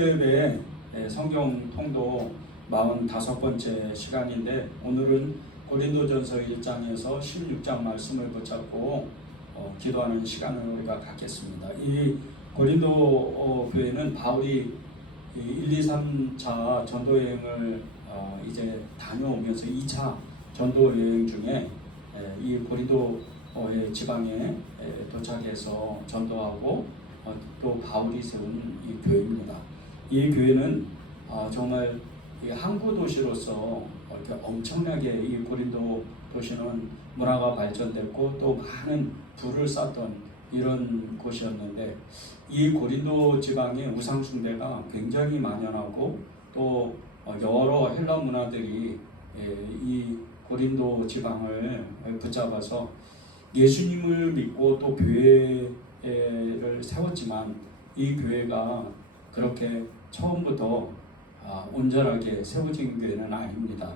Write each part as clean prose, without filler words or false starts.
예배 성경 통독 45번째 시간인데, 오늘은 고린도전서 1장에서 16장 말씀을 붙잡고 기도하는 시간을 우리가 갖겠습니다. 이 고린도 교회는 바울이 1, 2, 3차 전도 여행을 이제 다녀오면서 2차 전도 여행 중에 이 고린도 지방에 도착해서 전도하고 또 바울이 세운 이 교회입니다. 이 교회는 정말 항구 도시로서 이렇게 엄청나게, 이 고린도 도시는 문화가 발전됐고 또 많은 부를 쌓던 이런 곳이었는데, 이 고린도 지방의 우상 숭배가 굉장히 만연하고 또 여러 헬라 문화들이 이 고린도 지방을 붙잡아서 예수님을 믿고 또 교회를 세웠지만, 이 교회가 그렇게 처음부터 온전하게 세워진 교회는 아닙니다.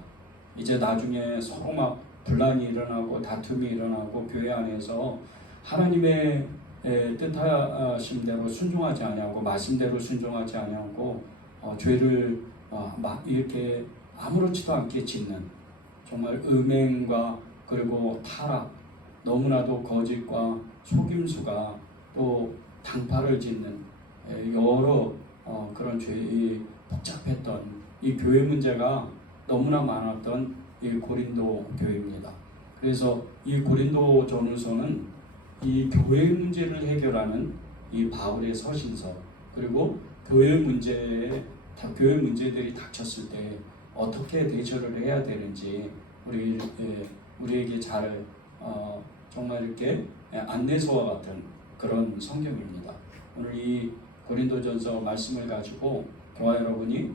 이제 나중에 서로 막 분란이 일어나고 다툼이 일어나고 교회 안에서 하나님의 뜻하심대로 순종하지 아니하고 말씀대로 순종하지 아니하고 죄를 막 이렇게 아무렇지도 않게 짓는, 정말 음행과 그리고 타락, 너무나도 거짓과 속임수가 또 당파를 짓는 여러 그런 죄의 복잡했던 이 교회 문제가 너무나 많았던 이 고린도 교회입니다. 그래서 이 고린도 전후서는 이 교회 문제를 해결하는 이 바울의 서신서, 그리고 교회 문제들이 닥쳤을 때 어떻게 대처를 해야 되는지 우리에게 잘 정말 이렇게 안내서와 같은 그런 성경입니다. 오늘 이 고린도전서 말씀을 가지고 교화 여러분이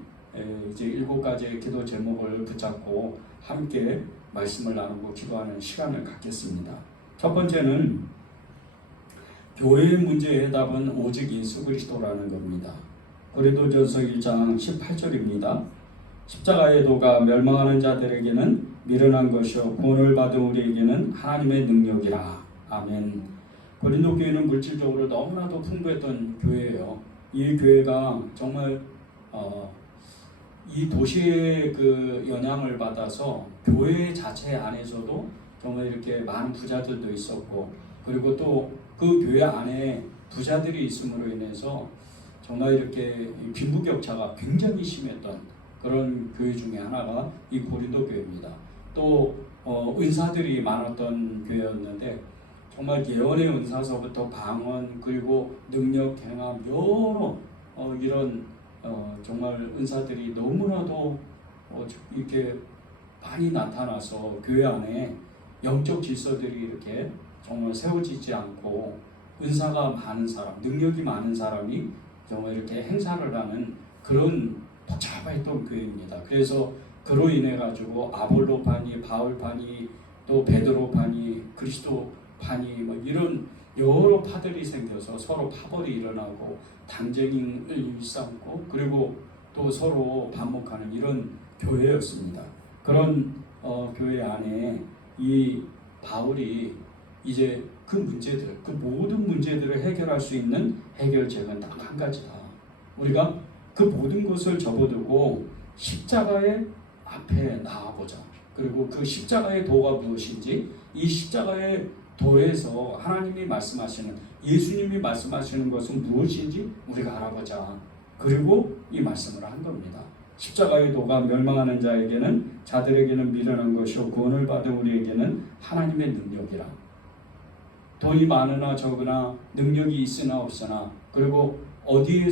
이제 7가지의 기도 제목을 붙잡고 함께 말씀을 나누고 기도하는 시간을 갖겠습니다. 첫 번째는 교회의 문제의 해답은 오직 예수 그리스도라는 겁니다. 고린도전서 1장 18절입니다. 십자가의 도가 멸망하는 자들에게는 미련한 것이요 구원을 받은 우리에게는 하나님의 능력이라. 아멘. 고린도 교회는 물질적으로 너무나도 풍부했던 교회예요. 이 교회가 정말 이 도시의 그 영향을 받아서 교회 자체 안에서도 정말 이렇게 많은 부자들도 있었고, 그리고 또 그 교회 안에 부자들이 있음으로 인해서 정말 이렇게 빈부격차가 굉장히 심했던 그런 교회 중에 하나가 이 고린도 교회입니다. 또 은사들이 많았던 교회였는데, 정말 예언의 은사서부터 방언, 그리고 능력, 행함, 여러 이런 정말 은사들이 너무나도 이렇게 많이 나타나서 교회 안에 영적 질서들이 이렇게 정말 세워지지 않고, 은사가 많은 사람, 능력이 많은 사람이 정말 이렇게 행사를 하는 그런 복잡했던 교회입니다. 그래서 그로 인해 가지고 아볼로파니, 바울파니, 또 베드로파니, 그리스도파니 이런 여러 파들이 생겨서 서로 파벌이 일어나고 당쟁을 일삼고, 그리고 또 서로 반목하는 이런 교회였습니다. 그런 교회 안에 이 바울이 이제 그 문제들, 그 모든 문제들을 해결할 수 있는 해결책은 딱 한 가지다. 우리가 그 모든 것을 접어두고 십자가의 앞에 나아보자. 그리고 그 십자가의 도가 무엇인지, 이 십자가의 도에서 하나님이 말씀하시는, 예수님이 말씀하시는 것은 무엇인지 우리가 알아보자. 그리고 이 말씀을 한 겁니다. 십자가의 도가 멸망하는 자들에게는 미련한 것이요 구원을 받은 우리에게는 하나님의 능력이라. 돈이 많으나 적으나, 능력이 있으나 없으나, 그리고 어디에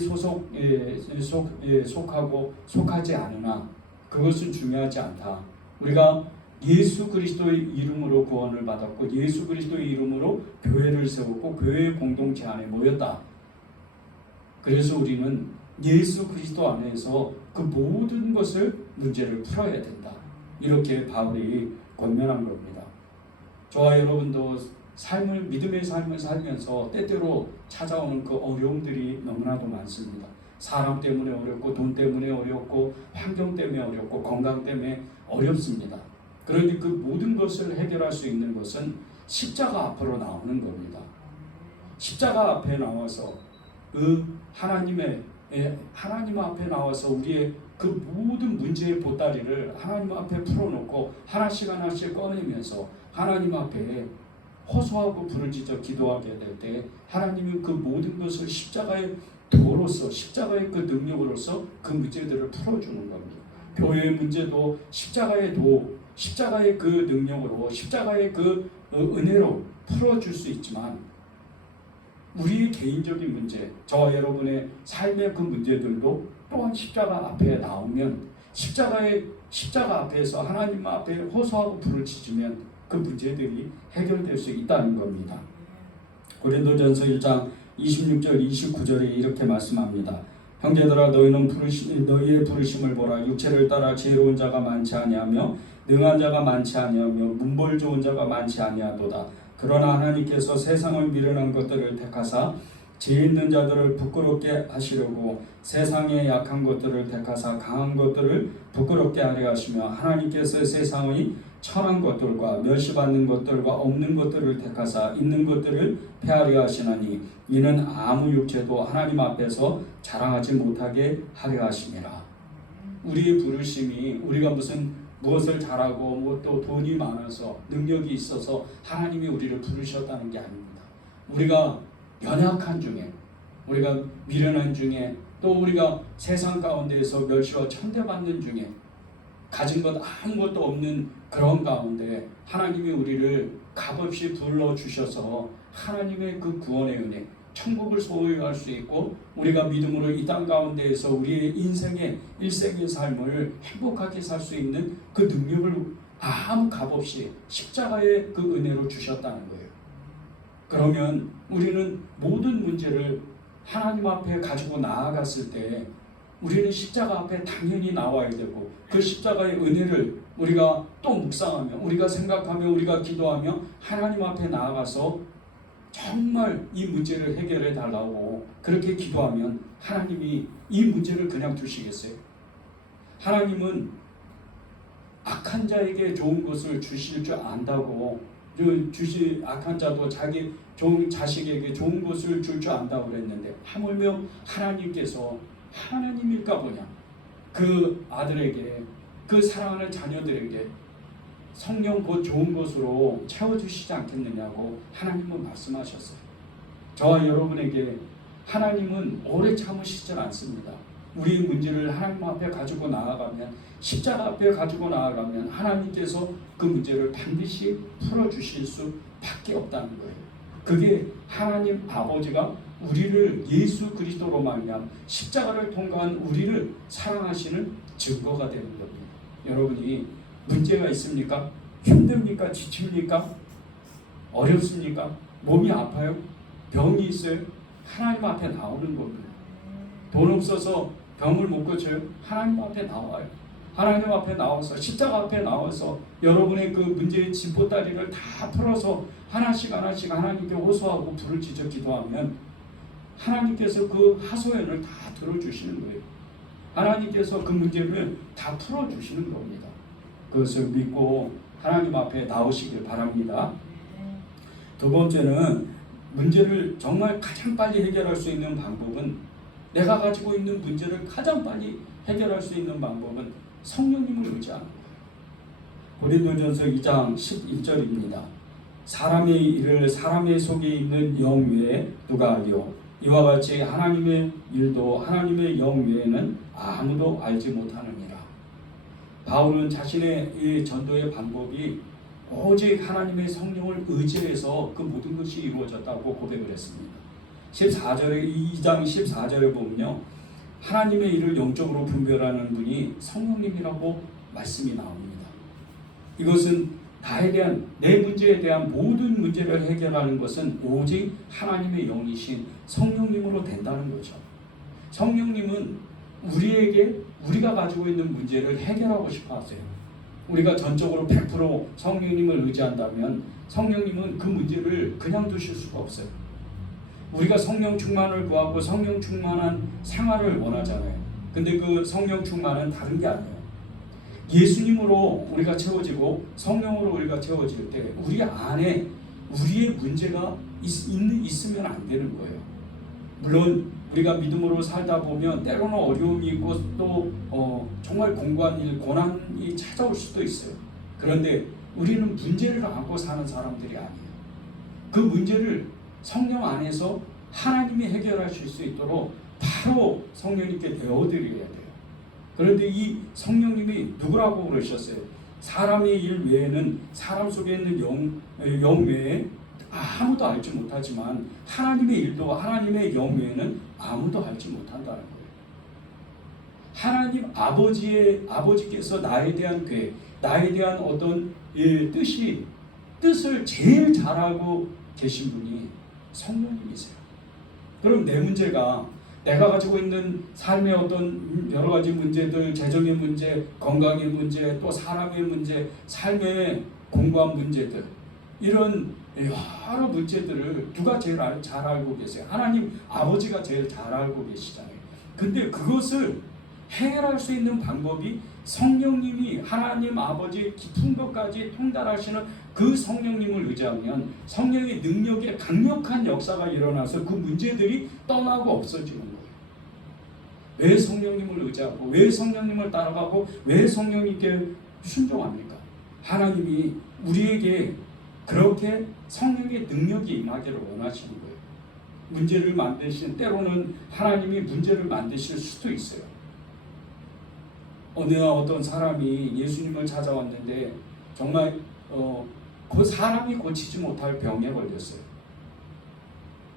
속하고 속하지 않으나 그것은 중요하지 않다. 우리가 예수 그리스도의 이름으로 구원을 받았고, 예수 그리스도의 이름으로 교회를 세웠고 교회의 공동체 안에 모였다. 그래서 우리는 예수 그리스도 안에서 그 모든 것을 문제를 풀어야 된다. 이렇게 바울이 권면한 겁니다. 저와 여러분도 믿음의 삶을 살면서 때때로 찾아오는 그 어려움들이 너무나도 많습니다. 사람 때문에 어렵고, 돈 때문에 어렵고, 환경 때문에 어렵고, 건강 때문에 어렵습니다. 그런데 그 모든 것을 해결할 수 있는 것은 십자가 앞으로 나오는 겁니다. 십자가 앞에 나와서 그 하나님의 하나님 앞에 나와서 우리의 그 모든 문제의 보따리를 하나님 앞에 풀어놓고 하나씩 하나씩 꺼내면서 하나님 앞에 호소하고 부르짖어 기도하게 될 때 하나님은 그 모든 것을 십자가의 도로서 십자가의 그 능력으로서 그 문제들을 풀어주는 겁니다. 교회의 문제도 십자가의 도, 십자가의 그 능력으로 십자가의 그 은혜로 풀어줄 수 있지만 우리의 개인적인 문제, 저와 여러분의 삶의 그 문제들도 또한 십자가 앞에 나오면 십자가 앞에서 하나님 앞에 호소하고 부르짖으면 그 문제들이 해결될 수 있다는 겁니다. 고린도전서 1장 26절 29절에 이렇게 말씀합니다. 형제들아 너희의 부르심을 보라. 육체를 따라 지혜로운 자가 많지 아니하며 능한 자가 많지 아니하며 문벌 좋은 자가 많지 아니하도다. 그러나 하나님께서 세상을 미련한 것들을 택하사 지혜 있는 자들을 부끄럽게 하시려고 세상의 약한 것들을 택하사 강한 것들을 부끄럽게 하려 하시며 하나님께서 세상의 천한 것들과 멸시받는 것들과 없는 것들을 택하사 있는 것들을 폐하려 하시나니 이는 아무 육체도 하나님 앞에서 자랑하지 못하게 하려 하심이라. 우리의 부르심이 우리가 무엇을 잘하고 뭐 또 돈이 많아서 능력이 있어서 하나님이 우리를 부르셨다는 게 아닙니다. 우리가 연약한 중에, 우리가 미련한 중에, 또 우리가 세상 가운데에서 멸시와 천대받는 중에, 가진 것 아무것도 없는 그런 가운데 하나님이 우리를 값없이 불러주셔서 하나님의 그 구원의 은혜, 천국을 소유할 수 있고 우리가 믿음으로 이 땅 가운데에서 우리의 인생의 일생의 삶을 행복하게 살 수 있는 그 능력을 아무 값없이 십자가의 그 은혜로 주셨다는 거예요. 그러면 우리는 모든 문제를 하나님 앞에 가지고 나아갔을 때 우리는 십자가 앞에 당연히 나와야 되고 그 십자가의 은혜를 우리가 또 묵상하며 우리가 생각하며 우리가 기도하며 하나님 앞에 나아가서 정말 이 문제를 해결해 달라고 그렇게 기도하면 하나님이 이 문제를 그냥 두시겠어요? 하나님은 악한 자에게 좋은 것을 주실 줄 안다고, 악한 자도 자기 좋은 자식에게 좋은 것을 줄 줄 안다고 그랬는데 하물며 하나님께서 하나님일까 보냐, 그 아들에게, 그 사랑하는 자녀들에게 성령 곧 좋은 것으로 채워주시지 않겠느냐고 하나님은 말씀하셨어요. 저와 여러분에게 하나님은 오래 참으시질 않습니다. 우리의 문제를 하나님 앞에 가지고 나아가면, 십자가 앞에 가지고 나아가면 하나님께서 그 문제를 반드시 풀어주실 수밖에 없다는 거예요. 그게 하나님 아버지가 우리를 예수 그리스도로 말미암아 십자가를 통과한 우리를 사랑하시는 증거가 되는 겁니다. 여러분이 문제가 있습니까? 힘듭니까? 지칩니까? 어렵습니까? 몸이 아파요? 병이 있어요? 하나님 앞에 나오는 겁니다. 돈 없어서 병을 못 고쳐요? 하나님 앞에 나와요. 하나님 앞에 나와서 십자가 앞에 나와서 여러분의 그 문제의 짐보따리를 다 풀어서 하나씩 하나님께 호소하고 부르짖어 기도하면 하나님께서 그 하소연을 다 들어주시는 거예요. 하나님께서 그 문제를 다 풀어주시는 겁니다. 그것을 믿고 하나님 앞에 나오시길 바랍니다. 두 번째는 문제를 정말 가장 빨리 해결할 수 있는 방법은, 내가 가지고 있는 문제를 가장 빨리 해결할 수 있는 방법은 성령님을 의지하는 거예요. 고린도전서 2장 11절입니다. 사람의 일을 사람의 속에 있는 영 외에 누가 알리오? 이와 같이 하나님의 일도 하나님의 영 외에는 아무도 알지 못하느니라. 바울은 자신의 이 전도의 방법이 오직 하나님의 성령을 의지해서 그 모든 것이 이루어졌다고 고백을 했습니다. 2장 14절에 보면요, 하나님의 일을 영적으로 분별하는 분이 성령님이라고 말씀이 나옵니다. 이것은 내 문제에 대한 모든 문제를 해결하는 것은 오직 하나님의 영이신 성령님으로 된다는 거죠. 성령님은 우리가 가지고 있는 문제를 해결하고 싶어 하세요. 우리가 전적으로 100% 성령님을 의지한다면 성령님은 그 문제를 그냥 두실 수가 없어요. 우리가 성령 충만을 구하고 성령 충만한 생활을 원하잖아요. 근데 그 성령 충만은 다른 게 아니에요. 예수님으로 우리가 채워지고 성령으로 우리가 채워질 때 우리 안에 우리의 문제가 있으면 안 되는 거예요. 물론 우리가 믿음으로 살다 보면 때로는 어려움이 있고 또 정말 공고한 일, 고난이 찾아올 수도 있어요. 그런데 우리는 문제를 안고 사는 사람들이 아니에요. 그 문제를 성령 안에서 하나님이 해결하실 수 있도록 바로 성령님께 배워드려야 돼요. 그런데 이 성령님이 누구라고 그러셨어요? 사람의 일 외에는, 사람 속에 있는 영 외에 아무도 알지 못하지만 하나님의 일도, 하나님의 영 외에는 아무도 알지 못한다는 거예요. 하나님 아버지께서 나에 대한 계획, 나에 대한 어떤 뜻을 제일 잘 알고 계신 분이 성령님이세요. 그럼 내 문제가, 내가 가지고 있는 삶의 어떤 여러 가지 문제들, 재정의 문제, 건강의 문제, 또 사람의 문제, 삶의 공고한 문제들, 이런 여러 문제들을 누가 제일 잘 알고 계세요? 하나님 아버지가 제일 잘 알고 계시잖아요. 근데 그것을 해결할 수 있는 방법이 성령님이, 하나님 아버지 깊은 것까지 통달하시는 그 성령님을 의지하면 성령의 능력의 강력한 역사가 일어나서 그 문제들이 떠나고 없어지는 거예요. 왜 성령님을 의지하고, 왜 성령님을 따라가고, 왜 성령님께 순종합니까? 하나님이 우리에게 그렇게 성령의 능력이 임하기를 원하시는 거예요. 문제를 만드신, 때로는 하나님이 문제를 만드실 수도 있어요. 어느 어떤 사람이 예수님을 찾아왔는데 정말 그 사람이 고치지 못할 병에 걸렸어요.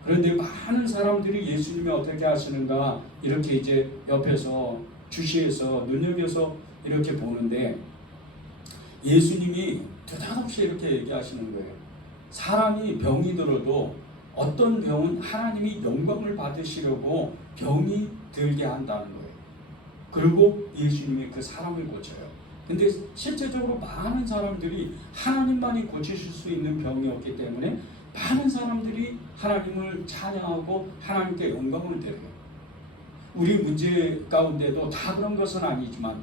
그런데 많은 사람들이 예수님이 어떻게 하시는가 이렇게 이제 옆에서 주시해서 눈여겨서 이렇게 보는데, 예수님이 느닷없이 이렇게 얘기하시는 거예요. 사람이 병이 들어도 어떤 병은 하나님이 영광을 받으시려고 병이 들게 한다는 거예요. 그리고 예수님이 그 사람을 고쳐요. 근데 실제적으로 많은 사람들이 하나님만이 고치실 수 있는 병이었기 때문에 많은 사람들이 하나님을 찬양하고 하나님께 영광을 드려요. 우리 문제 가운데도 다 그런 것은 아니지만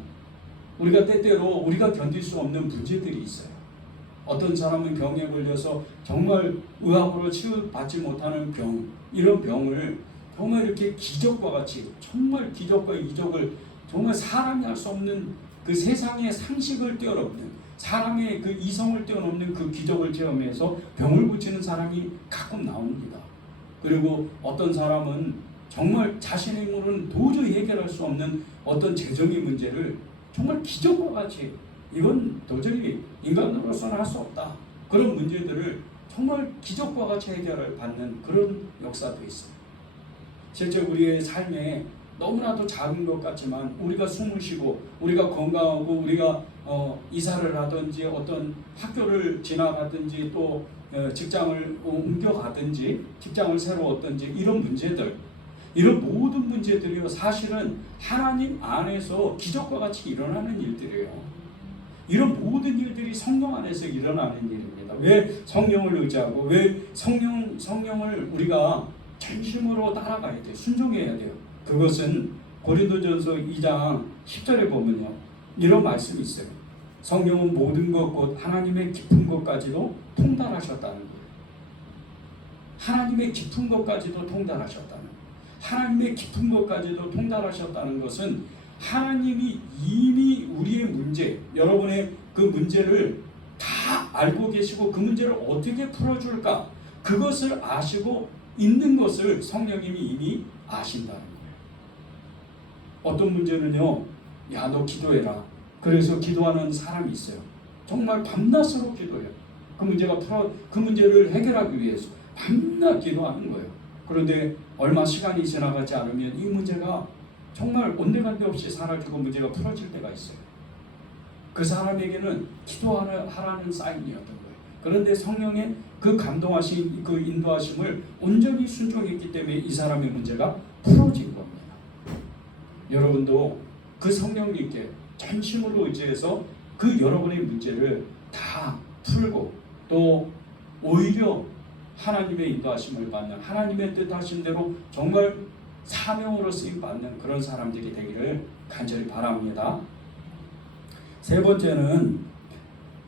우리가 때때로 우리가 견딜 수 없는 문제들이 있어요. 어떤 사람은 병에 걸려서 정말 의학으로 치유받지 못하는 병, 이런 병을 정말 이렇게 기적과 같이, 정말 기적과 이적을, 정말 사람이 할 수 없는 그 세상의 상식을 뛰어넘는, 사람의 그 이성을 뛰어넘는 그 기적을 체험해서 병을 고치는 사람이 가끔 나옵니다. 그리고 어떤 사람은 정말 자신의 힘으로는 도저히 해결할 수 없는 어떤 재정의 문제를 정말 기적과 같이, 이건 도저히 인간으로서는 할 수 없다, 그런 문제들을 정말 기적과 같이 해결을 받는 그런 역사도 있어요. 실제 우리의 삶에 너무나도 작은 것 같지만 우리가 숨을 쉬고, 우리가 건강하고, 우리가 이사를 하든지 어떤 학교를 지나가든지 또 직장을 옮겨가든지 직장을 새로 얻든지, 이런 문제들, 이런 모든 문제들이요, 사실은 하나님 안에서 기적과 같이 일어나는 일들이에요. 이런 모든 일들이 성령 안에서 일어나는 일입니다. 왜 성령을 의지하고, 왜 성령을 우리가 전심으로 따라가야 돼요. 순종해야 돼요. 그것은 고린도전서 2장 10절에 보면요, 이런 말씀이 있어요. 성령은 모든 것 곧 하나님의 깊은 것까지도 통달하셨다는 거예요. 하나님의 깊은 것까지도 통달하셨다는 거예요. 하나님의 깊은 것까지도 통달하셨다는 것은 하나님이 이미 우리의 문제, 여러분의 그 문제를 다 알고 계시고 그 문제를 어떻게 풀어줄까, 그것을 아시고 있는 것을 성령님이 이미 아신다는 거예요. 어떤 문제는요, 야, 너 기도해라. 그래서 기도하는 사람이 있어요. 정말 밤낮으로 기도해요. 그 문제를 해결하기 위해서 밤낮 기도하는 거예요. 그런데 얼마 시간이 지나가지 않으면 이 문제가 정말 온데간데 없이 사라지고 문제가 풀어질 때가 있어요. 그 사람에게는 기도하라는 사인이었던 거예요. 그런데 성령의 그 감동하신, 그 인도하심을 온전히 순종했기 때문에 이 사람의 문제가 풀어진 겁니다. 여러분도 그 성령님께 전심으로 의지해서 그 여러분의 문제를 다 풀고, 또 오히려 하나님의 인도하심을 받는, 하나님의 뜻하신 대로 정말 사명으로 쓰임 받는 그런 사람들이 되기를 간절히 바랍니다. 세 번째는,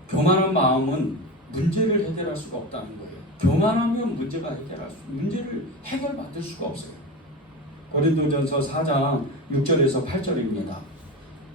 교만한 마음은 문제를 해결할 수가 없다는 거예요. 교만하면 문제를 해결받을 수가 없어요. 고린도전서 4장 6절에서 8절입니다.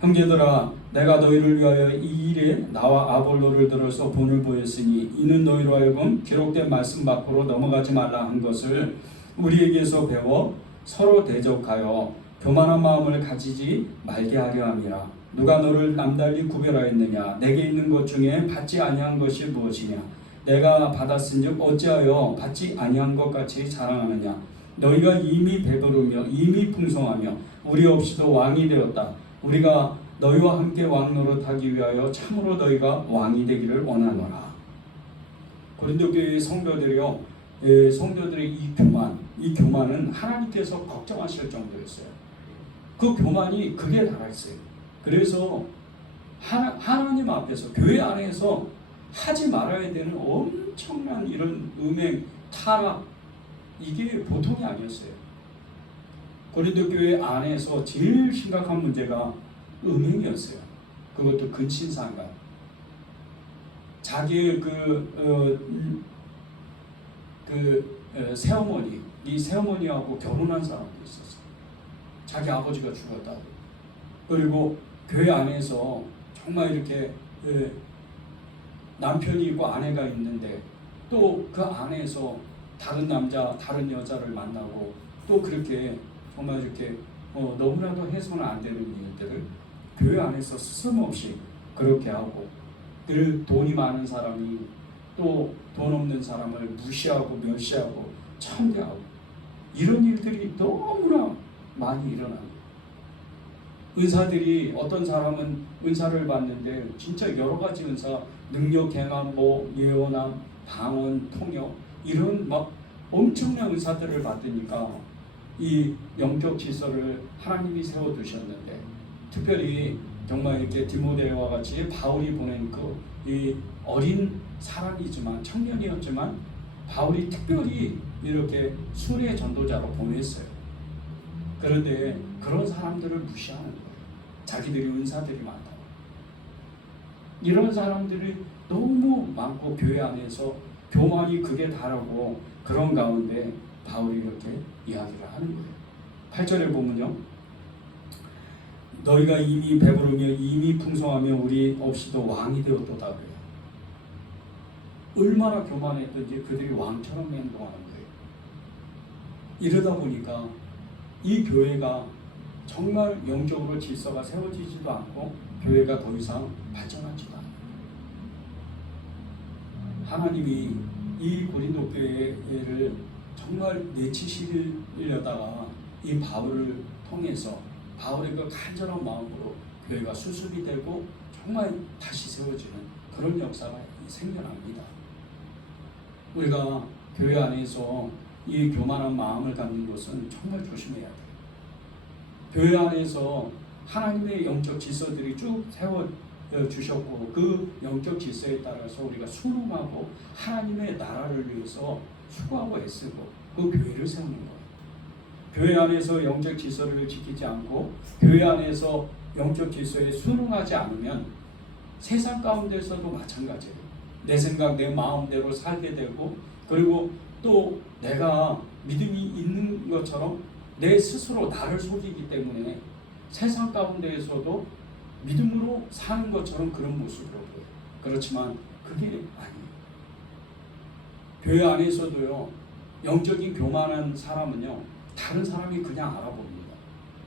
형제들아 내가 너희를 위하여 이 일에 나와 아볼로를 들어서 본을 보였으니 이는 너희로 하여금 기록된 말씀 밖으로 넘어가지 말라 한 것을 우리에게서 배워 서로 대적하여 교만한 마음을 가지지 말게 하려 함이라. 누가 너를 남달리 구별하였느냐? 내게 있는 것 중에 받지 아니한 것이 무엇이냐? 내가 받았은즉 어찌하여 받지 아니한 것 같이 자랑하느냐? 너희가 이미 배부르며 이미 풍성하며 우리 없이도 왕이 되었다. 우리가 너희와 함께 왕 노릇하기 위하여 참으로 너희가 왕이 되기를 원하노라. 고린도 교회 성도들이요, 성도들의 이 교만은 하나님께서 걱정하실 정도였어요. 그 교만이 극에 달했어요. 그래서 하나님 앞에서 교회 안에서 하지 말아야 되는 엄청난 이런 음행, 타락, 이게 보통이 아니었어요. 고린도 교회 안에서 제일 심각한 문제가 음행이었어요. 그것도 근친상간. 자기의 새어머니, 이 새어머니하고 결혼한 사람도 있었어요. 자기 아버지가 죽었다고. 그리고 교회 안에서 정말 이렇게 남편이 있고 아내가 있는데 또 그 안에서 다른 남자, 다른 여자를 만나고 또 그렇게 정말 이렇게 너무나도 해서는 안 되는 일들을 교회 안에서 스스럼없이 그렇게 하고, 그 돈이 많은 사람이 또 돈 없는 사람을 무시하고 멸시하고 천대하고, 이런 일들이 너무나 많이 일어납니다. 은사들이, 어떤 사람은 은사를 받는데 진짜 여러 가지 은사, 능력, 행함, 예언함, 방언, 통역, 이런 막 엄청난 은사들을 받으니까 이 영적 질서를 하나님이 세워두셨는데, 특별히 정말 이렇게 디모데와 같이 바울이 보낸 이 어린 사람이지만, 청년이었지만 바울이 특별히 이렇게 순회 전도자로 보냈어요. 그런데 그런 사람들을 무시하는 거예요. 자기들이 은사들이 많다고. 이런 사람들이 너무 많고 교회 안에서 교만이 극에 달하고, 그런 가운데 바울이 이렇게 이야기를 하는 거예요. 8절에 보면요, 너희가 이미 배부르며 이미 풍성하며 우리 없이도 왕이 되었도다 그래요. 얼마나 교만했던지 그들이 왕처럼 행동하는 거예요. 이러다 보니까 이 교회가 정말 영적으로 질서가 세워지지도 않고 교회가 더 이상 발전하지도 않아요. 하나님이 이 고린도 교회를 정말 내치시려다가 이 바울을 통해서, 바울의 그 간절한 마음으로 교회가 수습이 되고 정말 다시 세워지는 그런 역사가 생겨납니다. 우리가 교회 안에서 이 교만한 마음을 갖는 것은 정말 조심해야 돼요. 교회 안에서 하나님의 영적 질서들이 쭉 세워주셨고, 그 영적 질서에 따라서 우리가 순응하고 하나님의 나라를 위해서 수고하고 애쓰고 그 교회를 세우는 거예요. 교회 안에서 영적 질서를 지키지 않고 교회 안에서 영적 질서에 순응하지 않으면 세상 가운데서도 마찬가지예요. 내 생각, 내 마음대로 살게 되고, 그리고 또 내가 믿음이 있는 것처럼 내 스스로 나를 속이기 때문에 세상 가운데에서도 믿음으로 사는 것처럼 그런 모습으로 보여요. 그렇지만 그게 아니에요. 교회 안에서도요, 영적인 교만한 사람은요, 다른 사람이 그냥 알아봅니다.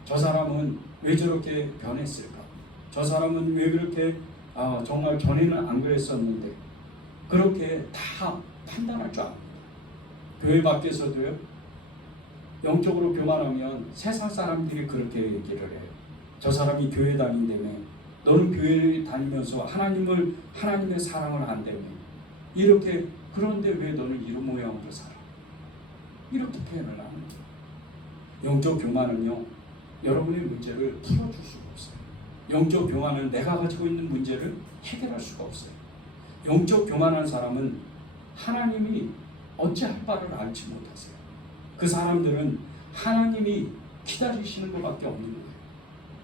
저 사람은 왜 저렇게 변했을까? 저 사람은 왜 그렇게 정말 전에는 안 그랬었는데, 그렇게 다 판단할 줄 압니다. 교회 밖에서도요, 영적으로 교만하면 세상 사람들이 그렇게 얘기를 해요. 저 사람이 교회 다닌다며, 너는 교회 다니면서 하나님의 사랑을 안다며, 이렇게, 그런데 왜 너는 이런 모양으로 살아? 이렇게 표현을 하는 거예요. 영적 교만은요, 여러분의 문제를 풀어줄 수가 없어요. 영적 교만은 내가 가지고 있는 문제를 해결할 수가 없어요. 영적 교만한 사람은 하나님이 어찌할 바를 알지 못하세요. 그 사람들은 하나님이 기다리시는 것밖에 없는 거예요.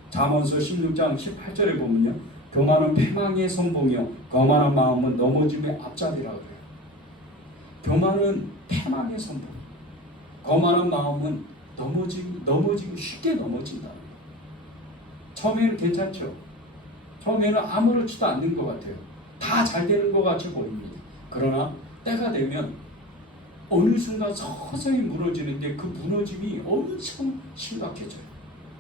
잠언서 16장 18절에 보면요, 교만은 패망의 선봉이요 거만한 마음은 넘어짐의 앞자리라고 해요. 교만은 패망의 선봉, 거만한 마음은 넘어지기 쉽게 넘어진다. 처음에는 괜찮죠. 처음에는 아무렇지도 않는 것 같아요. 다 잘 되는 것 같이 보입니다. 그러나 때가 되면 어느 순간 서서히 무너지는데 그 무너짐이 엄청 심각해져요.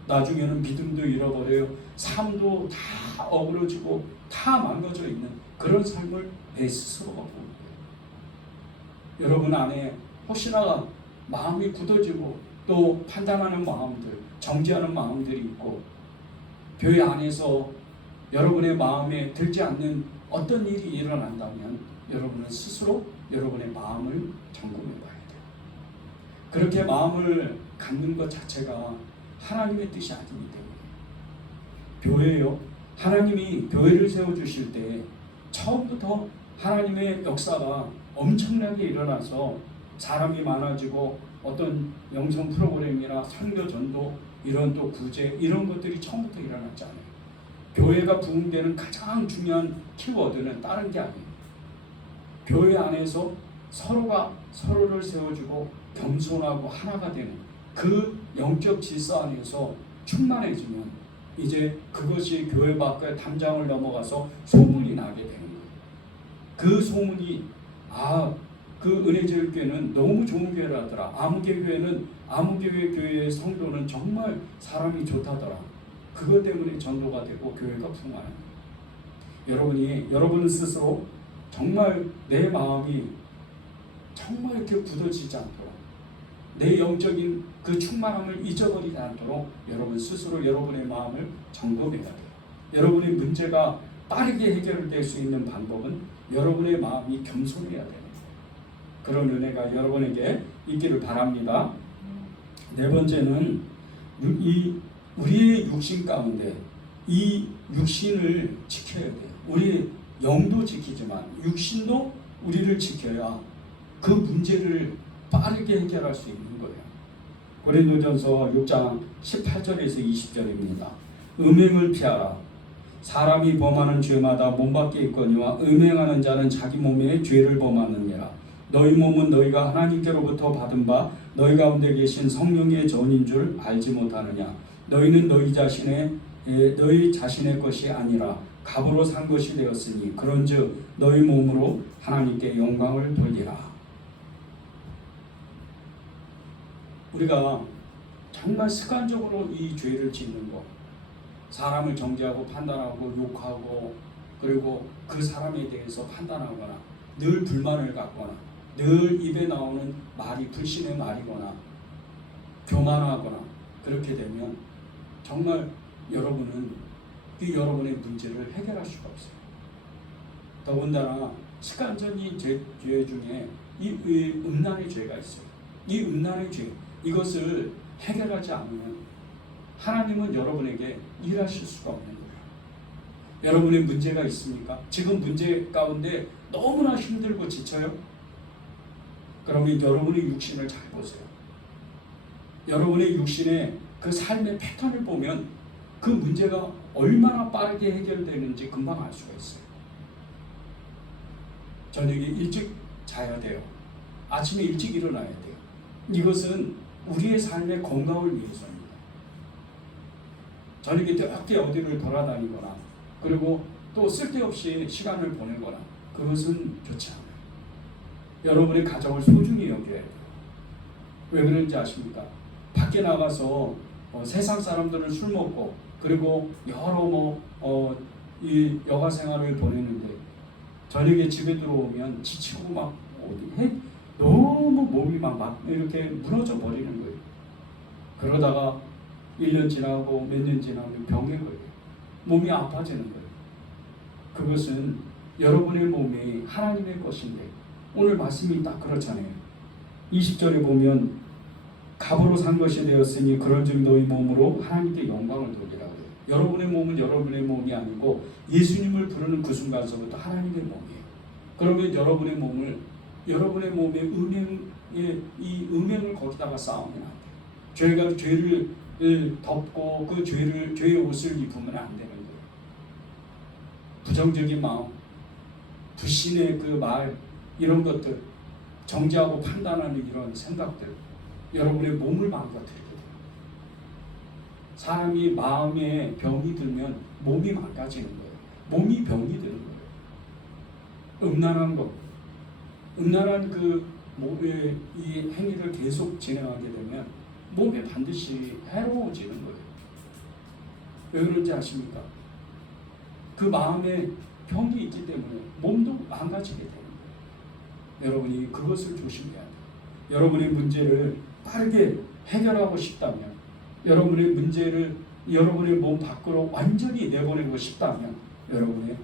나중에는 믿음도 잃어버려요. 삶도 다 어그러지고 다 망가져 있는 그런 삶을 내 스스로가 보는 거예요. 여러분 안에 혹시나 마음이 굳어지고 또 판단하는 마음들, 정죄하는 마음들이 있고 교회 안에서 여러분의 마음에 들지 않는 어떤 일이 일어난다면 여러분은 스스로 여러분의 마음을 점검해 봐야 돼요. 그렇게 마음을 갖는 것 자체가 하나님의 뜻이 아니기 때문에 교회요. 하나님이 교회를 세워주실 때 처음부터 하나님의 역사가 엄청나게 일어나서 사람이 많아지고 어떤 영성 프로그램이나 선교 전도 이런 또 구제 이런 것들이 처음부터 일어났지 않아요. 교회가 부흥되는 가장 중요한 키워드는 다른 게 아니에요. 교회 안에서 서로가 서로를 세워주고 겸손하고 하나가 되는 그 영적 질서 안에서 충만해지면 이제 그것이 교회 밖의 담장을 넘어가서 소문이 나게 되는 거예요. 그 소문이 그 은혜제일교회는 너무 좋은 교회라더라. 아무개교회는 아무개회 교회의 성도는 정말 사람이 좋다더라. 그것 때문에 전도가 되고 교회가 풍화하는 거예요. 여러분 스스로 정말 내 마음이 정말 이렇게 굳어지지 않도록 내 영적인 그 충만함을 잊어버리지 않도록 여러분 스스로 여러분의 마음을 점검해야 돼요. 여러분의 문제가 빠르게 해결될 수 있는 방법은 여러분의 마음이 겸손해야 돼요. 그런 은혜가 여러분에게 있기를 바랍니다. 네 번째는 우리의 육신 가운데 이 육신을 지켜야 돼요. 우리 영도 지키지만 육신도 우리를 지켜야 그 문제를 빠르게 해결할 수 있는 거예요. 고린도전서 6장 18절에서 20절입니다. 음행을 피하라. 사람이 범하는 죄마다 몸밖에 있거니와 음행하는 자는 자기 몸에 죄를 범하느니라. 너희 몸은 너희가 하나님께로부터 받은 바 너희 가운데 계신 성령의 전인 줄 알지 못하느냐. 너희는 너희 자신의 것이 아니라 값으로 산 것이 되었으니 그런즉 너희 몸으로 하나님께 영광을 돌리라. 우리가 정말 습관적으로 이 죄를 짓는 것, 사람을 정죄하고 판단하고 욕하고 그리고 그 사람에 대해서 판단하거나 늘 불만을 갖거나 늘 입에 나오는 말이 불신의 말이거나 교만하거나 그렇게 되면 정말 여러분은 여러분의 문제를 해결할 수가 없어요. 더군다나 습관적인 죄 중에 이 음란의 죄가 있어요. 이 음란의 죄, 이것을 해결하지 않으면 하나님은 여러분에게 일하실 수가 없는 거예요. 여러분의 문제가 있습니까? 지금 문제 가운데 너무나 힘들고 지쳐요? 그러면 여러분의 육신을 잘 보세요. 여러분의 육신의 그 삶의 패턴을 보면 그 문제가 얼마나 빠르게 해결되는지 금방 알 수가 있어요. 저녁에 일찍 자야 돼요. 아침에 일찍 일어나야 돼요. 이것은 우리의 삶의 건강을 위해서입니다. 저녁에 뜨겁게 어디를 돌아다니거나 그리고 또 쓸데없이 시간을 보내거나 그것은 좋지 않아요. 여러분의 가정을 소중히 여겨야 돼요. 왜 그런지 아십니까? 밖에 나가서 세상 사람들은 술 먹고 그리고 여러 이 여가 생활을 보내는데 저녁에 집에 들어오면 지치고 막 너무 몸이 막 이렇게 무너져 버리는 거예요. 그러다가 1년 지나고 몇 년 지나면 병에 걸려요. 몸이 아파지는 거예요. 그것은 여러분의 몸이 하나님의 것인데 오늘 말씀이 딱 그렇잖아요. 20절에 보면 값으로 산 것이 되었으니 그런즉 너희 몸으로 하나님께 영광을 돌리라고 해요. 여러분의 몸은 여러분의 몸이 아니고 예수님을 부르는 그 순간서부터 하나님의 몸이에요. 그러면 여러분의 몸의 이 음행을 거기다가 쌓으면 안 돼요. 죄가 죄를 덮고 그 죄의 옷을 입으면 안 되는 거예요. 부정적인 마음, 불신의 그 말, 이런 것들, 정죄하고 판단하는 이런 생각들, 여러분의 몸을 망가뜨리거든요. 사람이 마음에 병이 들면 몸이 망가지는 거예요. 몸이 병이 되는 거예요. 음란한 것, 음란한 그 몸의 이 행위를 계속 진행하게 되면 몸에 반드시 해로워지는 거예요. 왜 그런지 아십니까? 그 마음에 병이 있기 때문에 몸도 망가지게 되는 거예요. 여러분이 그것을 조심해야 돼요. 여러분의 문제를 빠르게 해결하고 싶다면, 여러분의 문제를 여러분의 몸 밖으로 완전히 내보내고 싶다면, 여러분의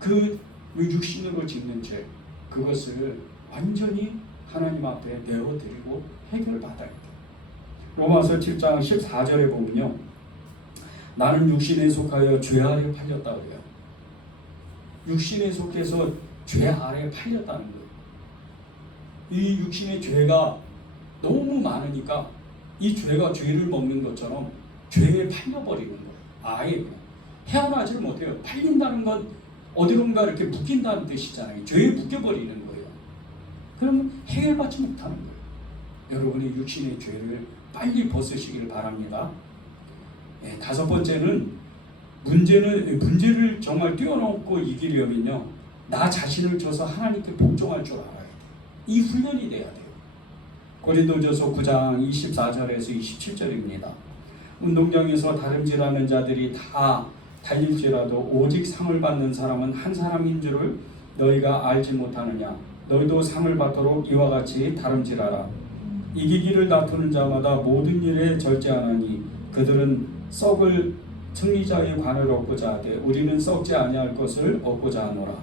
그 육신으로 짓는 죄, 그것을 완전히 하나님 앞에 내어드리고 해결받아야 돼요. 로마서 7장 14절에 보면요, 나는 육신에 속하여 죄 아래 팔렸다고 해요. 육신에 속해서 죄 아래 팔렸다는 거예요. 이 육신의 죄가 너무 많으니까 이 죄가 죄를 먹는 것처럼 죄에 팔려버리는 거예요. 아예 헤어나지를 못해요. 팔린다는 건 어디론가 이렇게 묶인다는 뜻이잖아요. 죄에 묶여버리는 거예요. 그러면 해결받지 못하는 거예요. 여러분의 육신의 죄를 빨리 벗으시기를 바랍니다. 다섯 번째는 문제를 정말 뛰어넘고 이기려면요, 나 자신을 쳐서 하나님께 복종할 줄 알아야 돼요. 이 훈련이 돼야 돼요. 고린도전서 9장 24절에서 27절입니다. 운동장에서 다름질하는 자들이 다 달릴지라도 오직 상을 받는 사람은 한 사람인 줄을 너희가 알지 못하느냐. 너희도 상을 받도록 이와 같이 다름질하라. 이기기를 다투는 자마다 모든 일에 절제하나니 그들은 썩을 승리자의 관을 얻고자 하되 우리는 썩지 아니할 것을 얻고자 하노라.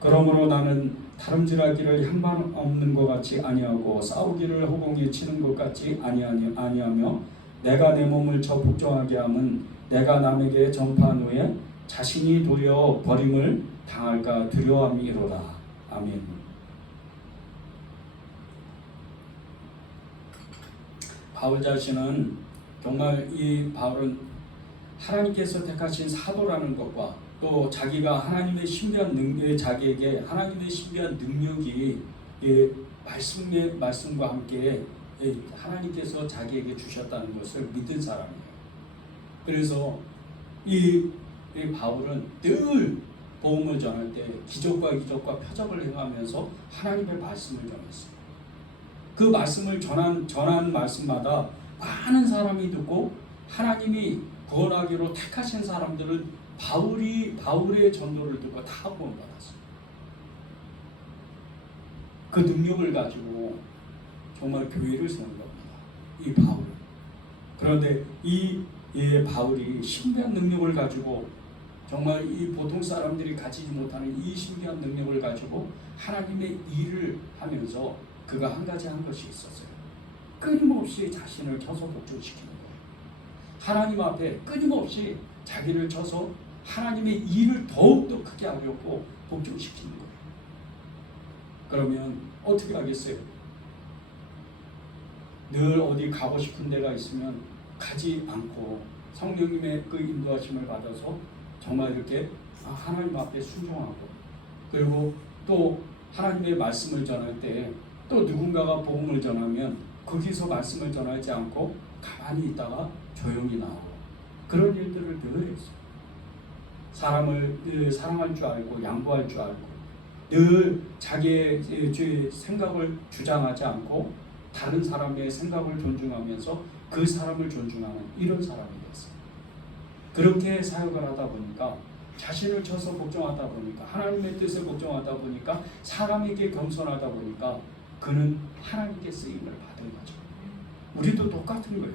그러므로 나는 다름질하기를 향방 없는 것 같이 아니하고 싸우기를 허공에 치는 것 같이 아니하며 내가 내 몸을 저 복종하게 함은 내가 남에게 전파한 후에 자신이 도리어 버림을 당할까 두려움이로다. 아멘. 바울 자신은 정말 이 바울은 하나님께서 택하신 사도라는 것과 또 자기가 하나님의 신비한 능력에 자기에게 하나님의 신비한 능력이 말씀과 함께 하나님께서 자기에게 주셨다는 것을 믿은 사람이에요. 그래서 이 바울은 늘 복음을 전할 때 기적과 표적을 행하면서 하나님의 말씀을 전했어요. 그 말씀을 전한 말씀마다 많은 사람이 듣고 하나님이 구원하기로 택하신 사람들은 바울의 전도를 듣고 다 구원받았어요. 그 능력을 가지고 정말 교회를 세운 겁니다. 이 바울은. 그런데 이 바울이 신비한 능력을 가지고 정말 이 보통 사람들이 가지지 못하는 이 신비한 능력을 가지고 하나님의 일을 하면서 그가 한 가지 한 것이 있었어요. 끊임없이 자신을 쳐서 복종시키는 거예요. 하나님 앞에 끊임없이 자기를 쳐서 하나님의 일을 더욱더 크게 하려고 복종시키는 거예요. 그러면 어떻게 하겠어요? 늘 어디 가고 싶은 데가 있으면 가지 않고 성령님의 그 인도하심을 받아서 정말 이렇게 하나님 앞에 순종하고, 그리고 또 하나님의 말씀을 전할 때 또 누군가가 복음을 전하면 거기서 말씀을 전하지 않고 가만히 있다가 조용히 나오고, 그런 일들을 늘 했어요. 사람을 늘 사랑할 줄 알고 양보할 줄 알고 늘 자기의 생각을 주장하지 않고 다른 사람의 생각을 존중하면서 그 사람을 존중하는 이런 사람이 됐어요. 그렇게 사역을 하다 보니까 자신을 쳐서 복종하다 보니까 하나님의 뜻을 복종하다 보니까 사람에게 겸손하다 보니까 그는 하나님께 쓰임을 받은 거죠. 우리도 똑같은 거예요.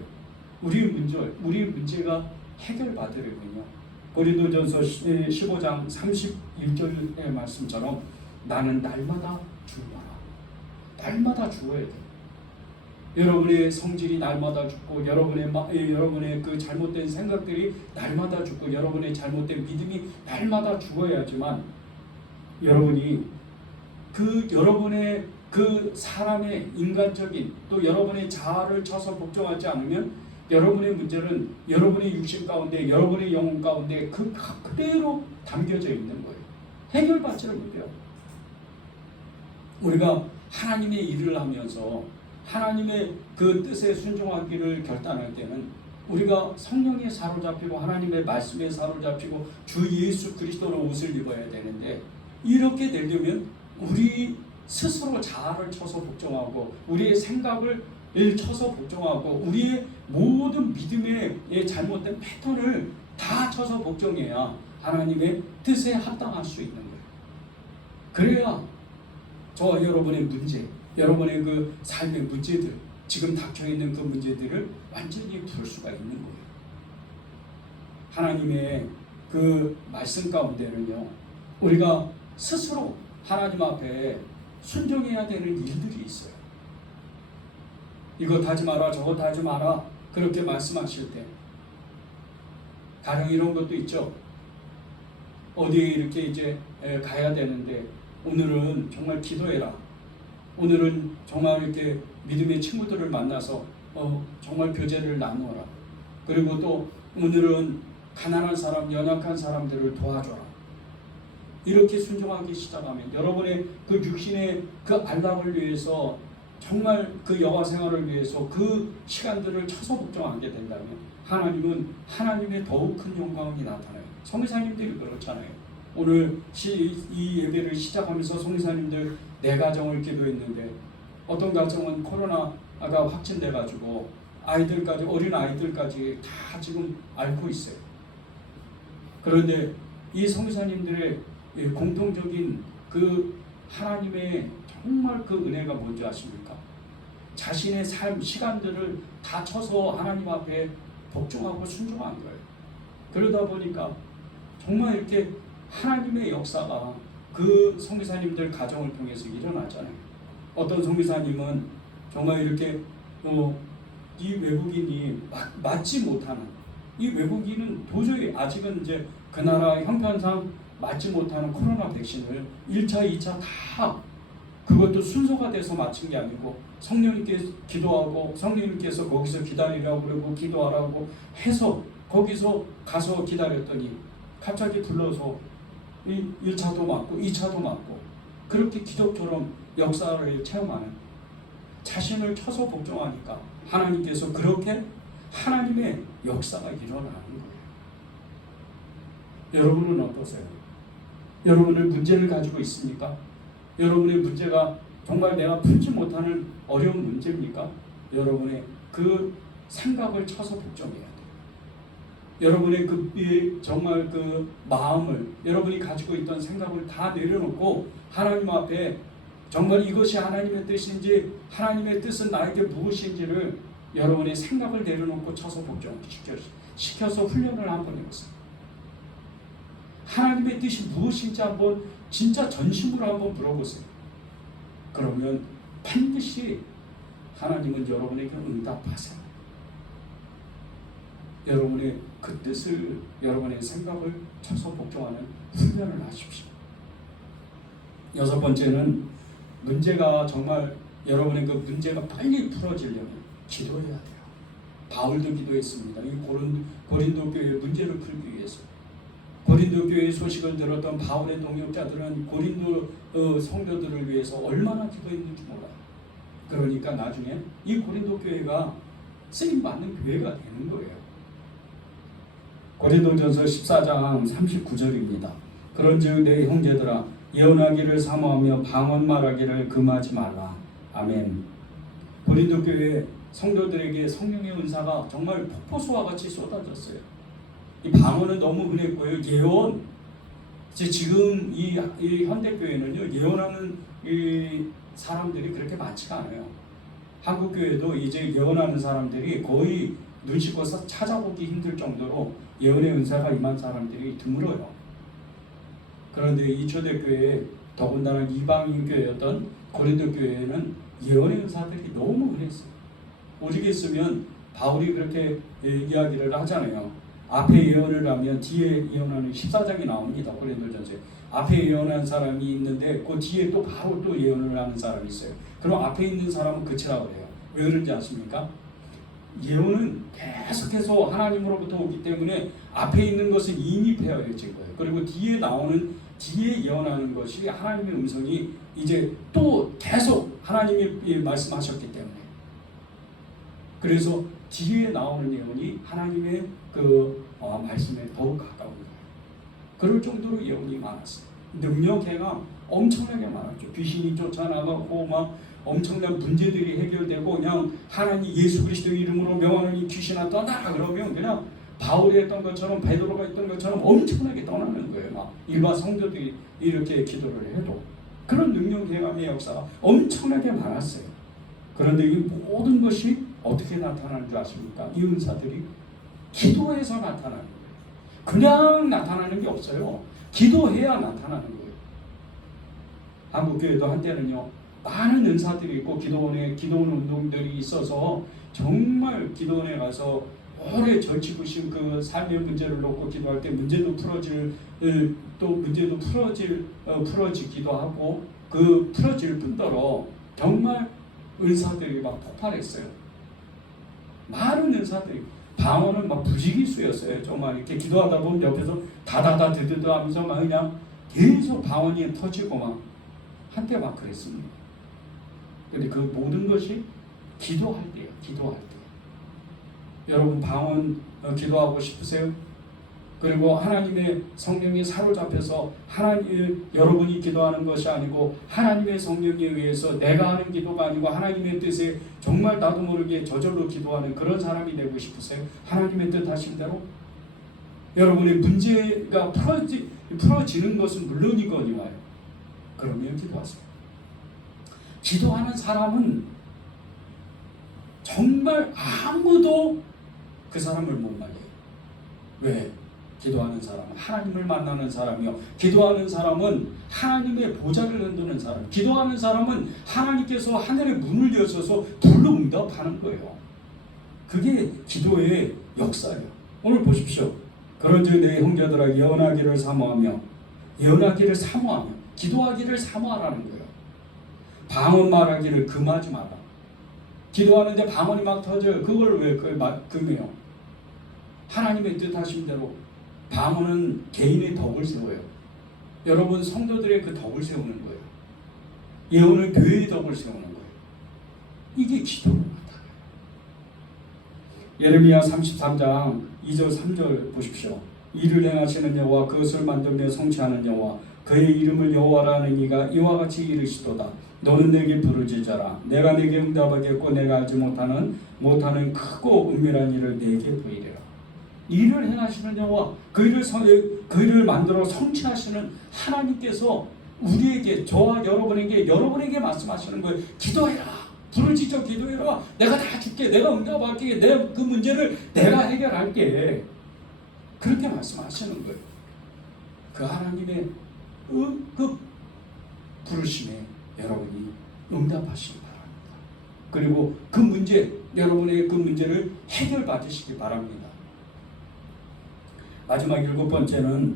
우리 문제가 해결받으려면요, 고린도전서 15장 31절의 말씀처럼 나는 날마다 죽어라. 날마다 죽어야 돼요. 여러분의 성질이 날마다 죽고 여러분의 그 잘못된 생각들이 날마다 죽고 여러분의 잘못된 믿음이 날마다 죽어야지만 여러분이 여러분의 그 사람의 인간적인 또 여러분의 자아를 쳐서 복종하지 않으면 여러분의 문제는 여러분의 육신 가운데 여러분의 영혼 가운데 그대로 담겨져 있는 거예요. 해결받지를 못해요. 우리가 하나님의 일을 하면서 하나님의 그 뜻에 순종하기를 결단할 때는 우리가 성령에 사로잡히고 하나님의 말씀에 사로잡히고 주 예수 그리스도로 옷을 입어야 되는데, 이렇게 되려면 우리 스스로 자아를 쳐서 복종하고 우리의 생각을 쳐서 복종하고 우리의 모든 믿음의 잘못된 패턴을 다 쳐서 복종해야 하나님의 뜻에 합당할 수 있는 거예요. 그래야 저와 여러분의 문제, 여러분의 그 삶의 문제들, 지금 닥쳐있는 그 문제들을 완전히 풀 수가 있는 거예요. 하나님의 그 말씀 가운데는요, 우리가 스스로 하나님 앞에 순종해야 되는 일들이 있어요. 이것 하지 마라, 저것 하지 마라, 그렇게 말씀하실 때 가령 이런 것도 있죠. 어디에 이렇게 이제 가야 되는데 오늘은 정말 기도해라. 오늘은 정말 이렇게 믿음의 친구들을 만나서 정말 교제를 나누어라. 그리고 또 오늘은 가난한 사람, 연약한 사람들을 도와줘라. 이렇게 순종하기 시작하면 여러분의 그 육신의 그 안락을 위해서, 정말 그 여가 생활을 위해서 그 시간들을 쳐서 복종하게 된다면 하나님은 하나님의 더욱 큰 영광이 나타나요. 성교사님들이 그렇잖아요. 오늘 이 예배를 시작하면서 성교사님들 4가정을 기도했는데 어떤 가정은 코로나가 확진돼 가지고 아이들까지, 어린 아이들까지 다 지금 앓고 있어요. 그런데 이 성교사님들의 공통적인 그 하나님의 정말 그 은혜가 뭔지 아십니까? 자신의 삶 시간들을 다 쳐서 하나님 앞에 복종하고 순종한 거예요. 그러다 보니까 정말 이렇게 하나님의 역사가 그 선교사님들 가정을 통해서 일어나잖아요. 어떤 선교사님은 정말 이렇게 이 외국인이 맞지 못하는, 이 외국인은 도저히 아직은 이제 그 나라 형편상 맞지 못하는 코로나 백신을 1차, 2차 다, 그것도 순서가 돼서 맞춘 게 아니고 성령님께 기도하고 성령님께서 거기서 기다리라고 그러고 기도하라고 해서 거기서 가서 기다렸더니 갑자기 불러서 1차도 맞고 2차도 맞고, 그렇게 기적처럼 역사를 체험하는, 자신을 쳐서 복종하니까 하나님께서 그렇게 하나님의 역사가 일어나는 거예요. 여러분은 어떠세요? 여러분의 문제를 가지고 있습니까? 여러분의 문제가 정말 내가 풀지 못하는 어려운 문제입니까? 여러분의 그 생각을 쳐서 복종해야 돼요. 여러분의 정말 그 마음을, 여러분이 가지고 있던 생각을 다 내려놓고 하나님 앞에 정말 이것이 하나님의 뜻인지, 하나님의 뜻은 나에게 무엇인지를 여러분의 생각을 내려놓고 쳐서 복종시켜서 훈련을 한번 해보세요. 하나님의 뜻이 무엇인지 한번 진짜 전심으로 한번 물어보세요. 그러면 반드시 하나님은 여러분에게 응답하세요. 여러분의 그 뜻을, 여러분의 생각을 쳐서 복종하는 훈련을 하십시오. 6번째는 문제가 정말, 여러분의 그 문제가 빨리 풀어지려면 기도해야 돼요. 바울도 기도했습니다. 이 고린도 교회의 문제를 풀기 위해서. 고린도 교회의 소식을 들었던 바울의 동역자들은 고린도 성도들을 위해서 얼마나 기도했는지 몰라요. 그러니까 나중에 이 고린도 교회가 쓰임받는 교회가 되는 거예요. 고린도전서 14장 39절입니다. 그런즉 내 형제들아, 예언하기를 사모하며 방언 말하기를 금하지 말라. 아멘. 고린도 교회 성도들에게 성령의 은사가 정말 폭포수와 같이 쏟아졌어요. 이 방언은 너무 은혜고요. 예언, 지금 이 현대 교회는요, 예언하는 이 사람들이 그렇게 많지가 않아요. 한국 교회도 이제 예언하는 사람들이 거의 눈 씻고서 찾아보기 힘들 정도로 예언의 은사가 임한 사람들이 드물어요. 그런데 이 초대교회에, 더군다나 이방인 교회였던 고린도 교회에는 예언의 은사들이 너무 은했어요. 오직 있으면 바울이 그렇게 이야기를 하잖아요. 앞에 예언을 하면 뒤에 예언하는 14장이 나옵니다. 고린도전서에. 앞에 예언한 사람이 있는데 그 뒤에 또 바로 또 예언을 하는 사람이 있어요. 그럼 앞에 있는 사람은 그치라고 그래요. 왜 그런지 아십니까? 예언은 계속해서 하나님으로부터 오기 때문에 앞에 있는 것은 이미 배워진 거예요. 그리고 뒤에 예언하는 것이 하나님의 음성이 이제 또 계속 하나님이 말씀하셨기 때문에. 그래서 뒤에 나오는 예언이 하나님의 그 말씀에 더욱 가까운 거예요. 그럴 정도로 예언이 많았어요. 능력해가 엄청나게 많았죠. 귀신이 쫓아나가고 막 엄청난 문제들이 해결되고 그냥 하나님 예수 그리스도 이름으로 명하노니 귀신아 떠나라 그러면 그냥 바울이 했던 것처럼 베드로가 했던 것처럼 엄청나게 떠나는 거예요. 막 일반 성도들이 이렇게 기도를 해도 그런 능력 행함의 역사가 엄청나게 많았어요. 그런데 이 모든 것이 어떻게 나타나는 줄 아십니까? 이 은사들이 기도해서 나타나는 거예요. 그냥 나타나는 게 없어요. 기도해야 나타나는 거예요. 한국교회도 한때는요 많은 은사들이 있고 기도원 운동들이 있어서 정말 기도원에 가서 오래 절치부심 그 삶의 문제를 놓고 기도할 때 문제도 풀어지기도 하고 그 풀어질 뿐더러 정말 은사들이 막 폭발했어요. 많은 은사들이 방언은 막 부지기수였어요. 정말 이렇게 기도하다 보면 옆에서 다다다 드드드 하면서 막 그냥 계속 방언이 터지고 막 한때 막 그랬습니다. 근데 그 모든 것이 기도할 때예요. 기도할 때. 여러분 방언 기도하고 싶으세요? 그리고 하나님의 성령이 사로잡혀서 여러분이 기도하는 것이 아니고 하나님의 성령에 의해서 내가 하는 기도가 아니고 하나님의 뜻에 정말 나도 모르게 저절로 기도하는 그런 사람이 되고 싶으세요? 하나님의 뜻 하신 대로? 여러분의 문제가 풀어지는 것은 물론이거니와요. 그러면 기도하세요. 기도하는 사람은 정말 아무도 그 사람을 못 말려요. 왜? 기도하는 사람은 하나님을 만나는 사람이요. 기도하는 사람은 하나님의 보좌를 흔드는 사람. 기도하는 사람은 하나님께서 하늘의 문을 여셔서 불로 응답하는 거예요. 그게 기도의 역사예요. 오늘 보십시오. 그런즉 내 형제들아 예언하기를 사모하며 기도하기를 사모하라는 거예요. 방언 말하기를 금하지 마라. 기도하는데 방언이 막 터져요. 그걸 왜 금해요? 하나님의 뜻하신 대로 방언은 개인의 덕을 세워요. 여러분 성도들의 그 덕을 세우는 거예요. 예언은 교회의 덕을 세우는 거예요. 이게 기도로 나타나요. 예레미야 33장 2절 3절 보십시오. 이를 행하시는 여호와 그것을 만들며 성취하는 여호와 그의 이름을 여호와라 하는 이가 이와 같이 이르시도다. 너는 내게 부르짖어라. 내가 내게 응답하겠고 내가 알지 못하는 크고 은밀한 일을 내게 보이리라. 일을 행하시는 여호와 그 일을 만들어 성취하시는 하나님께서 우리에게 저와 여러분에게 말씀하시는 거예요. 기도해라. 부르짖어 기도해라. 내가 다 줄게. 내가 응답할게. 그 문제를 내가 해결할게. 그렇게 말씀하시는 거예요. 그 하나님의 그 부르심에 여러분이 응답하시기 바랍니다. 그리고 여러분의 그 문제를 해결받으시기 바랍니다. 마지막 7번째는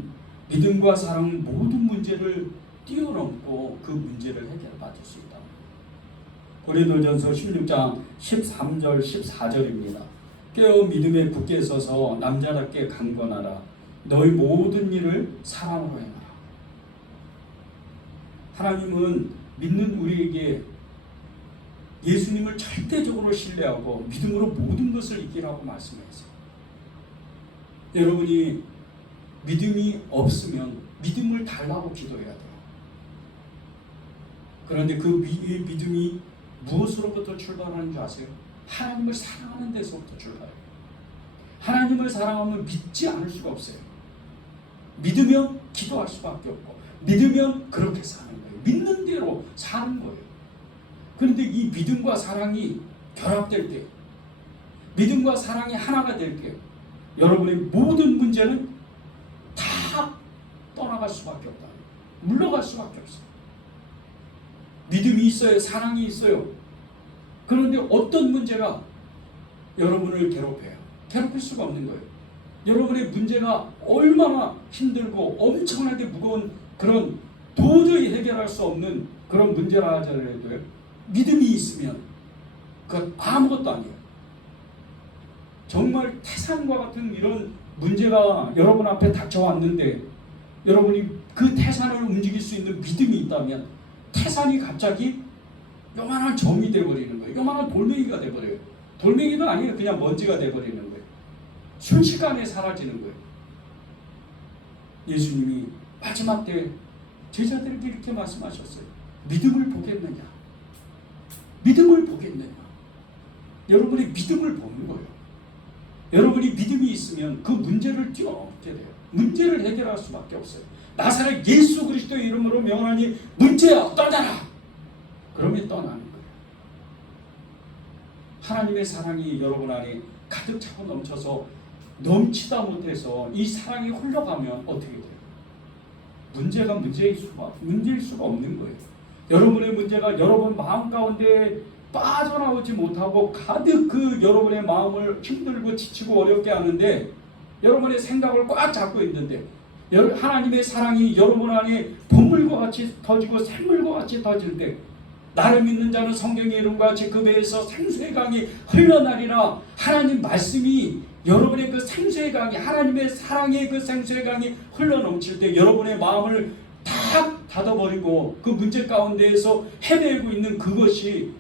믿음과 사랑은 모든 문제를 뛰어넘고 그 문제를 해결받을 수 있다. 고린도전서 16장 13절 14절입니다. 깨어 믿음에 굳게 서서 남자답게 강건하라. 너희 모든 일을 사랑으로 행하라. 하나님은 믿는 우리에게 예수님을 절대적으로 신뢰하고 믿음으로 모든 것을 이기라고 말씀했어요. 여러분이 믿음이 없으면 믿음을 달라고 기도해야 돼요. 그런데 그 믿음이 무엇으로부터 출발하는 줄 아세요? 하나님을 사랑하는 데서부터 출발해요. 하나님을 사랑하면 믿지 않을 수가 없어요. 믿으면 기도할 수밖에 없고 믿으면 그렇게 사는 거예요. 믿는 대로 사는 거예요. 그런데 이 믿음과 사랑이 결합될 때, 믿음과 사랑이 하나가 될 때 여러분의 모든 문제는 다 떠나갈 수밖에 없다. 물러갈 수밖에 없어요. 믿음이 있어요. 사랑이 있어요. 그런데 어떤 문제가 여러분을 괴롭혀요. 괴롭힐 수가 없는 거예요. 여러분의 문제가 얼마나 힘들고 엄청나게 무거운 그런 도저히 해결할 수 없는 그런 문제라 하더라도요. 믿음이 있으면 그건 아무것도 아니에요. 정말 태산과 같은 이런 문제가 여러분 앞에 닥쳐왔는데 여러분이 그 태산을 움직일 수 있는 믿음이 있다면 태산이 갑자기 요만한 점이 되어버리는 거예요. 요만한 돌멩이가 되어버려요. 돌멩이도 아니에요. 그냥 먼지가 돼버리는 거예요. 순식간에 사라지는 거예요. 예수님이 마지막 때 제자들에게 이렇게 말씀하셨어요. 믿음을 보겠느냐? 믿음을 보겠느냐? 여러분이 믿음을 보는 거예요. 여러분이 믿음이 있으면 그 문제를 뛰어넘게 돼요. 문제를 해결할 수밖에 없어요. 나사렛 예수 그리스도의 이름으로 명하니 문제야 떠나라. 그러면 떠나는 거예요. 하나님의 사랑이 여러분 안에 가득 차고 넘쳐서 넘치다 못해서 이 사랑이 흘러가면 어떻게 돼요? 문제가 문제일 수가 없는 거예요. 여러분의 문제가 여러분 마음 가운데 빠져나오지 못하고 가득 그 여러분의 마음을 힘들고 지치고 어렵게 하는데 여러분의 생각을 꽉 잡고 있는데 하나님의 사랑이 여러분 안에 보물과 같이 터지고 샘물과 같이 터질 때 나를 믿는 자는 성경의 이름과 같이 그 배에서 생수의 강이 흘러나리라. 하나님 말씀이 여러분의 그 생수의 강이 하나님의 사랑의 그 생수의 강이 흘러넘칠 때 여러분의 마음을 다 닫아버리고 그 문제 가운데에서 헤매고 있는 그것이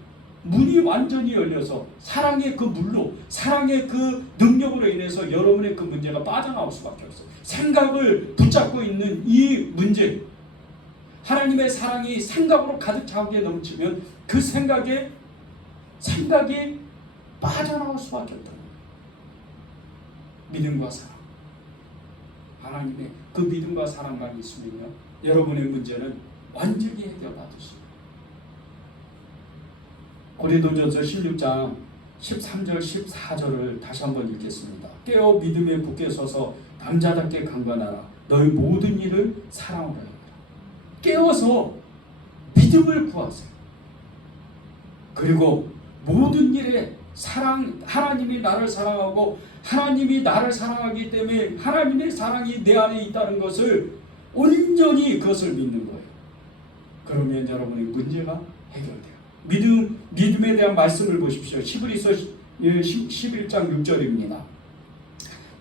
문이 완전히 열려서 사랑의 그 물로 사랑의 그 능력으로 인해서 여러분의 그 문제가 빠져나올 수밖에 없어요. 생각을 붙잡고 있는 이 문제, 하나님의 사랑이 생각으로 가득 차게 넘치면 그 생각이 빠져나올 수밖에 없다. 믿음과 사랑, 하나님의 그 믿음과 사랑만 있으면요 여러분의 문제는 완전히 해결받으십니다. 고린도전서 16장 13절 14절을 다시 한번 읽겠습니다. 깨어 믿음에 굳게 서서 남자답게 강건하라. 너희 모든 일을 사랑으로 하라. 깨어서 믿음을 구하세요. 그리고 모든 일에 하나님이 나를 사랑하고 하나님이 나를 사랑하기 때문에 하나님의 사랑이 내 안에 있다는 것을 온전히 그것을 믿는 거예요. 그러면 여러분의 문제가 해결돼요. 믿음에 대한 말씀을 보십시오. 히브리서 11장 6절입니다.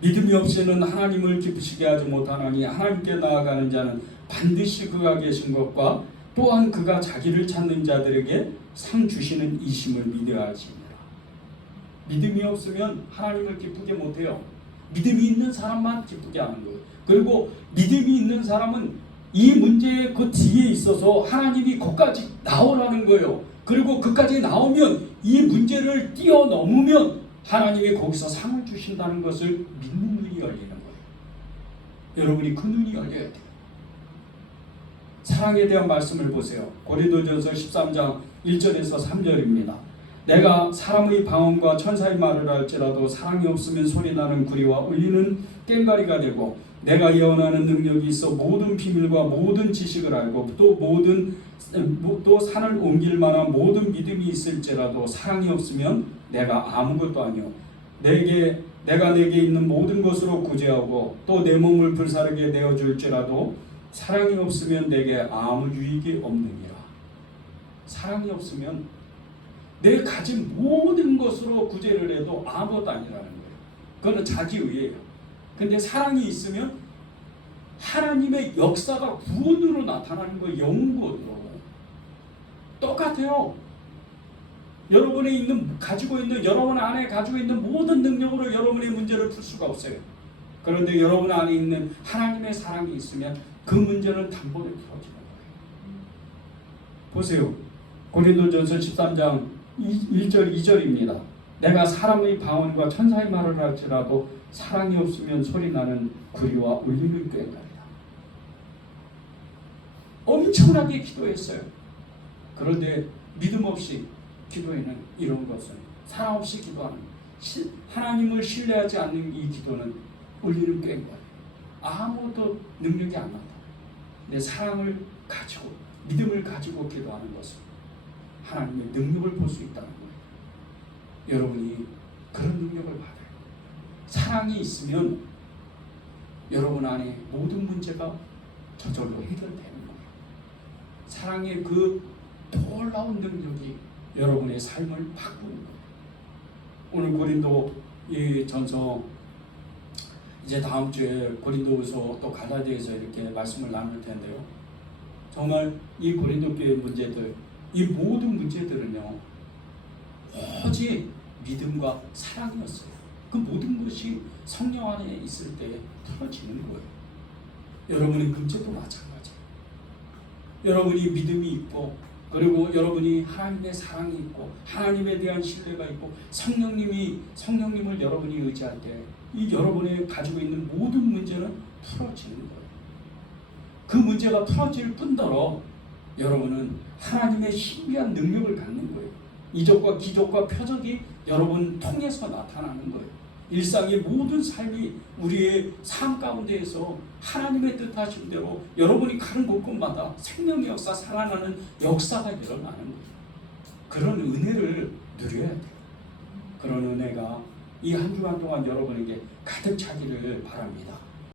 믿음이 없이는 하나님을 기쁘시게 하지 못하나니 하나님께 나아가는 자는 반드시 그가 계신 것과 또한 그가 자기를 찾는 자들에게 상 주시는 이심을 믿어야 하시니라. 믿음이 없으면 하나님을 기쁘게 못해요. 믿음이 있는 사람만 기쁘게 하는 거예요. 그리고 믿음이 있는 사람은 이 문제의 그 뒤에 있어서 하나님이 거기까지 나오라는 거예요. 그리고 그까지 나오면 이 문제를 뛰어넘으면 하나님이 거기서 상을 주신다는 것을 믿는 눈이 열리는 거예요. 여러분이 그 눈이 열려야 돼요. 사랑에 대한 말씀을 보세요. 고린도전서 13장 1절에서 3절입니다. 내가 사람의 방언과 천사의 말을 할지라도 사랑이 없으면 소리나는 구리와 울리는 꽹과리가 되고 내가 예언하는 능력이 있어 모든 비밀과 모든 지식을 알고 또 산을 옮길 만한 모든 믿음이 있을지라도 사랑이 없으면 내가 아무것도 아니요 내가 내게 있는 모든 것으로 구제하고 또 내 몸을 불사르게 내어줄지라도 사랑이 없으면 내게 아무 유익이 없느니라. 사랑이 없으면 내 가진 모든 것으로 구제를 해도 아무것도 아니라는 거예요. 그거는 자기의예요. 근데 사랑이 있으면 하나님의 역사가 구원으로 나타나는 거예요. 영구로 똑같아요. 여러분 안에 가지고 있는 모든 능력으로 여러분의 문제를 풀 수가 없어요. 그런데 여러분 안에 있는 하나님의 사랑이 있으면 그 문제는 단번에 풀어지는 거예요. 보세요. 고린도전서 13장 1절 2절입니다. 내가 사람의 방언과 천사의 말을 할지라도 사랑이 없으면 소리나는 구리와 울리는 꽹과리다. 엄청나게 기도했어요. 그런데 믿음 없이 기도에는 이런 것은 사랑 없이 기도하는 하나님을 신뢰하지 않는 이 기도는 울리는 꽹과리. 아무것도 능력이 안 나다. 내 사랑을 가지고 믿음을 가지고 기도하는 것은 하나님의 능력을 볼 수 있다는 거예요. 여러분이 그런 능력을 받아요. 사랑이 있으면 여러분 안에 모든 문제가 저절로 해결되는 거예요. 사랑의 그 놀라운 능력이 여러분의 삶을 바꾸는 거예요. 오늘 고린도 이 전서 이제 다음 주에 고린도후서 또 갈라디아서 이렇게 말씀을 나눌 텐데요. 정말 이 고린도 교회 문제들, 이 모든 문제들은요, 오직 믿음과 사랑이었어요. 그 모든 것이 성령 안에 있을 때 풀어지는 거예요. 여러분의 문제도 마찬가지예요. 여러분이 믿음이 있고, 그리고 여러분이 하나님의 사랑이 있고, 하나님에 대한 신뢰가 있고, 성령님을 여러분이 의지할 때 이 여러분이 가지고 있는 모든 문제는 풀어지는 거예요. 그 문제가 풀어질 뿐더러 여러분은 하나님의 신비한 능력을 갖는 거예요. 이적과 기적과 표적이 여러분 통해서 나타나는 거예요. 일상의 모든 삶이 우리의 삶 가운데에서 하나님의 뜻하신 대로 여러분이 가는 곳곳마다 생명의 역사, 살아나는 역사가 일어나는 거예요. 그런 은혜를 누려야 돼요. 그런 은혜가 이 한 주간 동안 여러분에게 가득 차기를 바랍니다.